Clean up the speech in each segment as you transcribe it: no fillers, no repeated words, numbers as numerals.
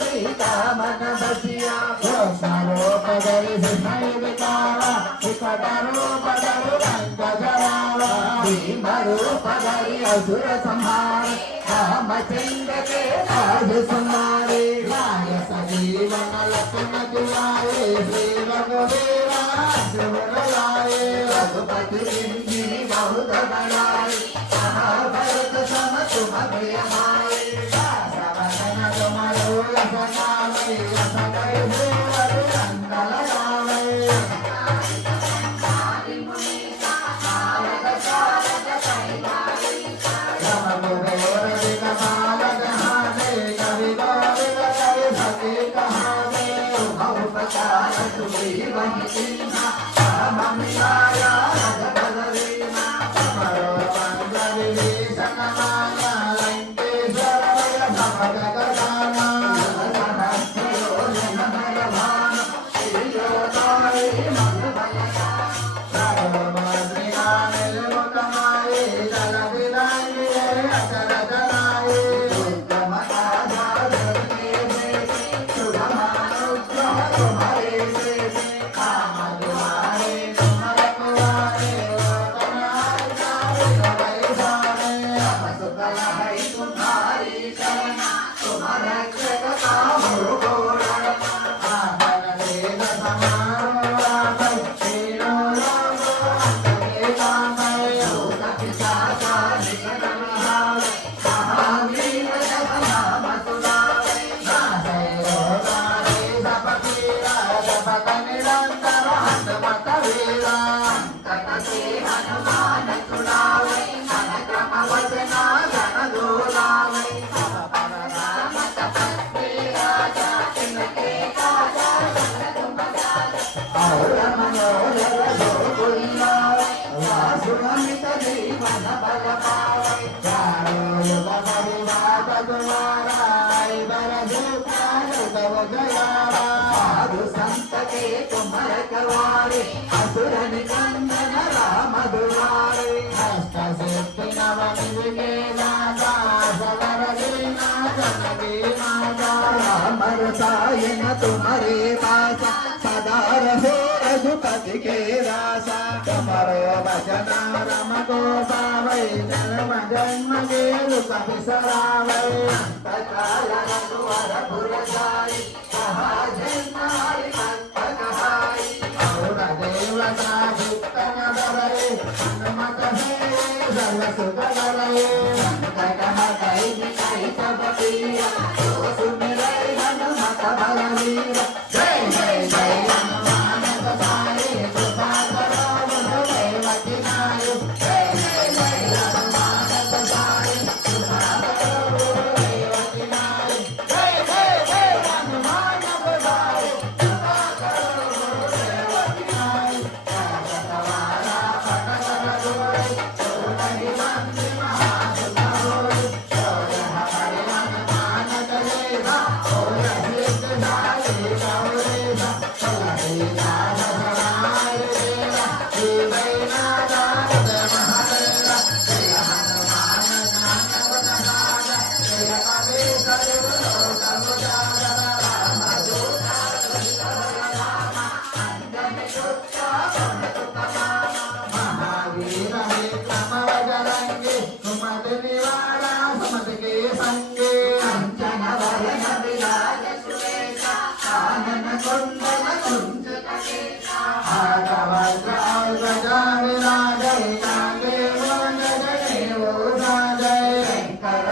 सीतामन बसिया पदरी भीमरू पदरी असुर संहार रामचंद्र के राज संहारे लाय सजीवन लक्ष्मण दुलारे श्री रघुवीरा लाए रघुपति बहुत बनाए महाभारत सम तुम प्रियमाए तुम्हारे पासा सदा रहो रघुपति के रासा तुम्हारो भजन राम को पावै जन्म जन्म के दुख बिसरावै काल रघुवर पुर जाई कहा जन्म हरि भक्त कहाई और देवता भक्तन डरे हनुमत है सर्व सुख करे कहा कई दिखाई सब पिया तो सुमिरै हनुमत बलवीर जय जय जय हनुमान गोसाई कृपा करो देवकी नाय जय जय जय हनुमान गोसाई कृपा करो देवकी नाय जय जय जय हनुमान गोसाई कृपा करो देवकी नाय सवारा पटक रघुवर सोलहि मंदिर महासुख होय सोय हमारे हनुमान चलेगा होय सिद्ध नाय गौरेगा चलहि नाथ सहाय देवा श्री नारायण महादेवा जय हनुमान ज्ञान गुण गान जय कवि सर्व लोक उजागर राम दूत राम अंजनी पुत्र पवन सुत महावीर विक्रम बजरंगी सुमति निवारा सुमति के संगे कंचन वरण विराज सुरेशा कानन कुंडल कुंचित केशा हारवज्र ध्वजा विराजय कांगे वदने वो राजय शंकर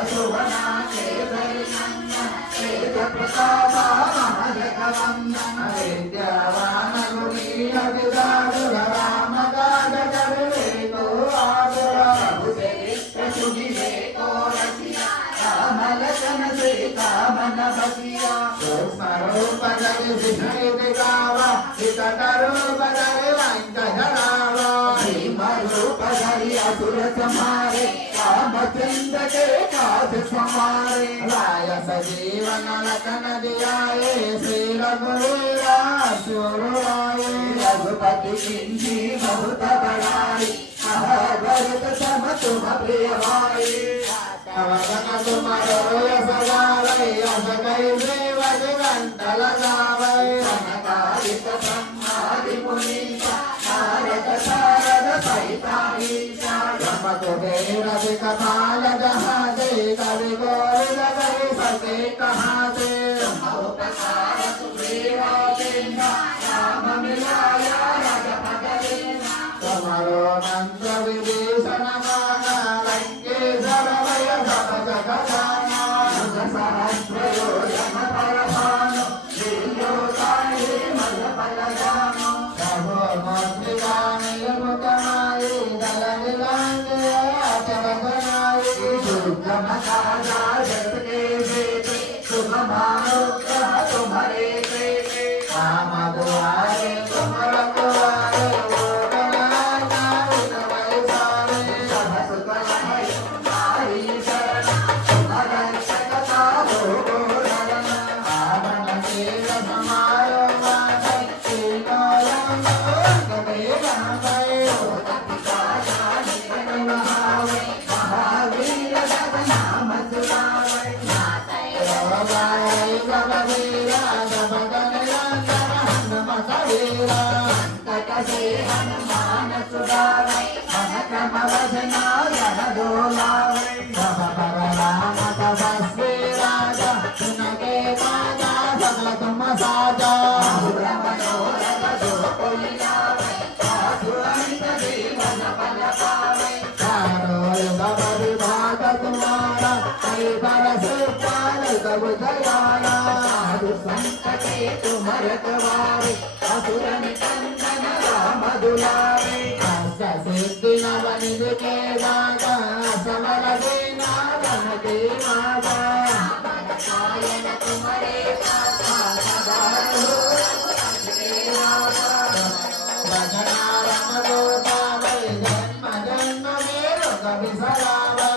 ప్రతాప మహజగవందన విద్యావాన గుణీ అభిదాడుల రామ కాజ కరువేకో ఆదుర సుగివేకో రసియా రామలచన సీతా మన బసియా స్వరూప జగ జిహి గావ వికటరూప జగ వెంకటరావ భీమరూప జగ असुर समारे रामचंद्र के काज समारे राय सजीवन लखन दियाए श्री रघुवीरा सुरवाए रघुपति किंजी बहुत बड़ाई महाभारत सम तुम प्रिय भाई अवगन तुम्हारो यश गावे यश कई देव घंट लगावे सनकादिक ब्रह्मादि मुनीसा नारद शारद सहिता ईशा ब्रह्म कुबेर दिक्पाल जहाते कवि गोविंद कवि सके कहाते उपकार सुग्रीवा केन्द्र राम मिलाया रघुपत दीना तुम्हारो मंत्र विभीषण माना लंकेश्वर भय सब जग जाना सहस्र योजन पर भानु दिव्योताहि मल बल जानो प्रभु मुद्रिका निर्मुखमायि दल निलांगे अचल बनायि दुर्गम काजा जगत के जेते शुभ मानुग्रह तुम्हारे प्रेते राम दुआरे तुम रखवारे वो कल्याणा विनय सारे सब सुख है तुम्हारी शरण तुम रक्षक तारो शरण आवन तेर समायो माधव श्रीकायम कबे गणपय महावीर जग नाम सुनावे हनुमान सुधारे मन क्रम वजना जन डोलावे राम तपस्वी राजा सुनके काजा सकल तुम साजा मनोरथ जो कोई लावे आसुरंत जीवन फल पावे चारों युग परिभाग तुम्हारा कई बरस पार सब दयाला साधु संत के तुम रखवारे असुर निकंदन राम दुलारे अष्ट सिद्धि नव निधि के दाता समर दीना बन के माता सायन तुम्हारे पासा सदा रहो रघुपति के राजा भजना राम गोपावे जन्म जन्म में रोग बिसरावे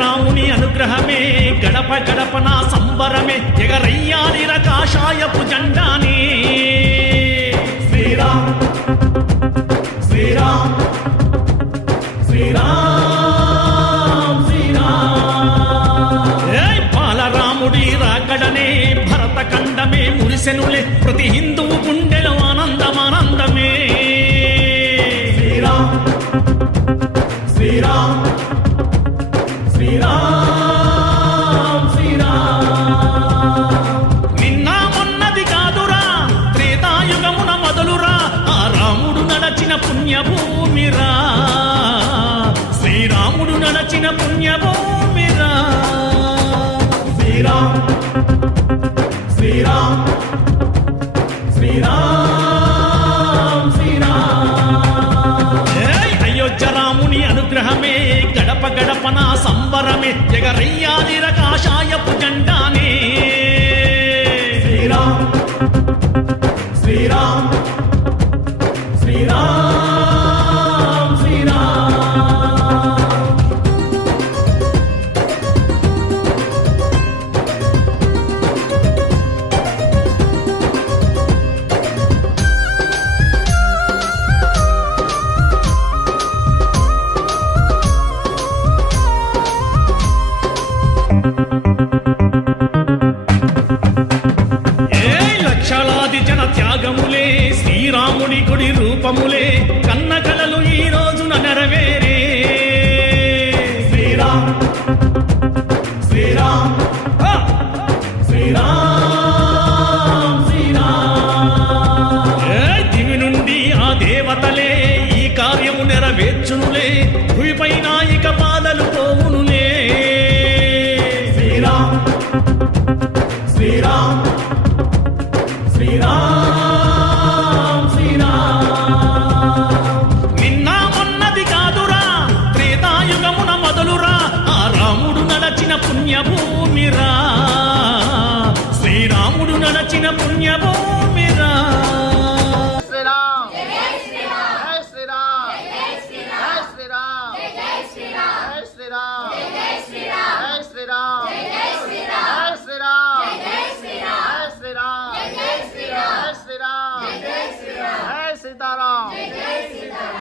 రాముని అనుగ్రహమే గడప గడప గడపన సంబరమే ఎగరయ్యాలిర కాషాయపు జెండాని శ్రీరామ్ శ్రీరామ్ శ్రీరామ్ శ్రీరామ్ ఏయ్ బాలరాముడి రాకడనే భరత ఖండమే మురిసెనులే ప్రతి హిందువు గుండెలో ఆనందమానందమే శ్రీరామ్ శ్రీరామ్ శ్రీరామ్ శ్రీరామ్ నిన్న మొన్నది కాదురా త్రేతాయుగమున మొదలురా ఆ రాముడు నడచిన పుణ్యభూమిరా శ్రీరాముడు నడచిన పుణ్యభూమిరా శ్రీరామ్ శ్రీరామ్ శ్రీరామ్ శ్రీరామ్ ఏయ్ అయోధ్య రాముని అనుగ్రహమే గడప గడపన సంబరమే ఎగరయ్యాలిర కాషాయపు జెండానే శ్రీరామ్ శ్రీరామ్ శ్రీరామ్ శ్రీరామ్ లక్షలాది జన త్యాగములే శ్రీరాముడి గుడి రూపములే కన్న కలలు ఈ రోజున నెరవేరే శ్రీరామ్ శ్రీరామ్ శ్రీరామ్ శ్రీరామ్ దివి నుండి ఆ దేవతలే ఈ కార్యము నెరవేర్చునులే భూమిపైన ఇక బాధలు పోవునులే శ్రీరామ్ శ్రీరామ్ శ్రీరామ్ శ్రీరామ్ నిన్న మొన్నది కాదురా త్రేతాయుగమున మొదలురా ఆ రాముడు నడచిన పుణ్యభూమిరా శ్రీరాముడు నడచిన పుణ్యభూమి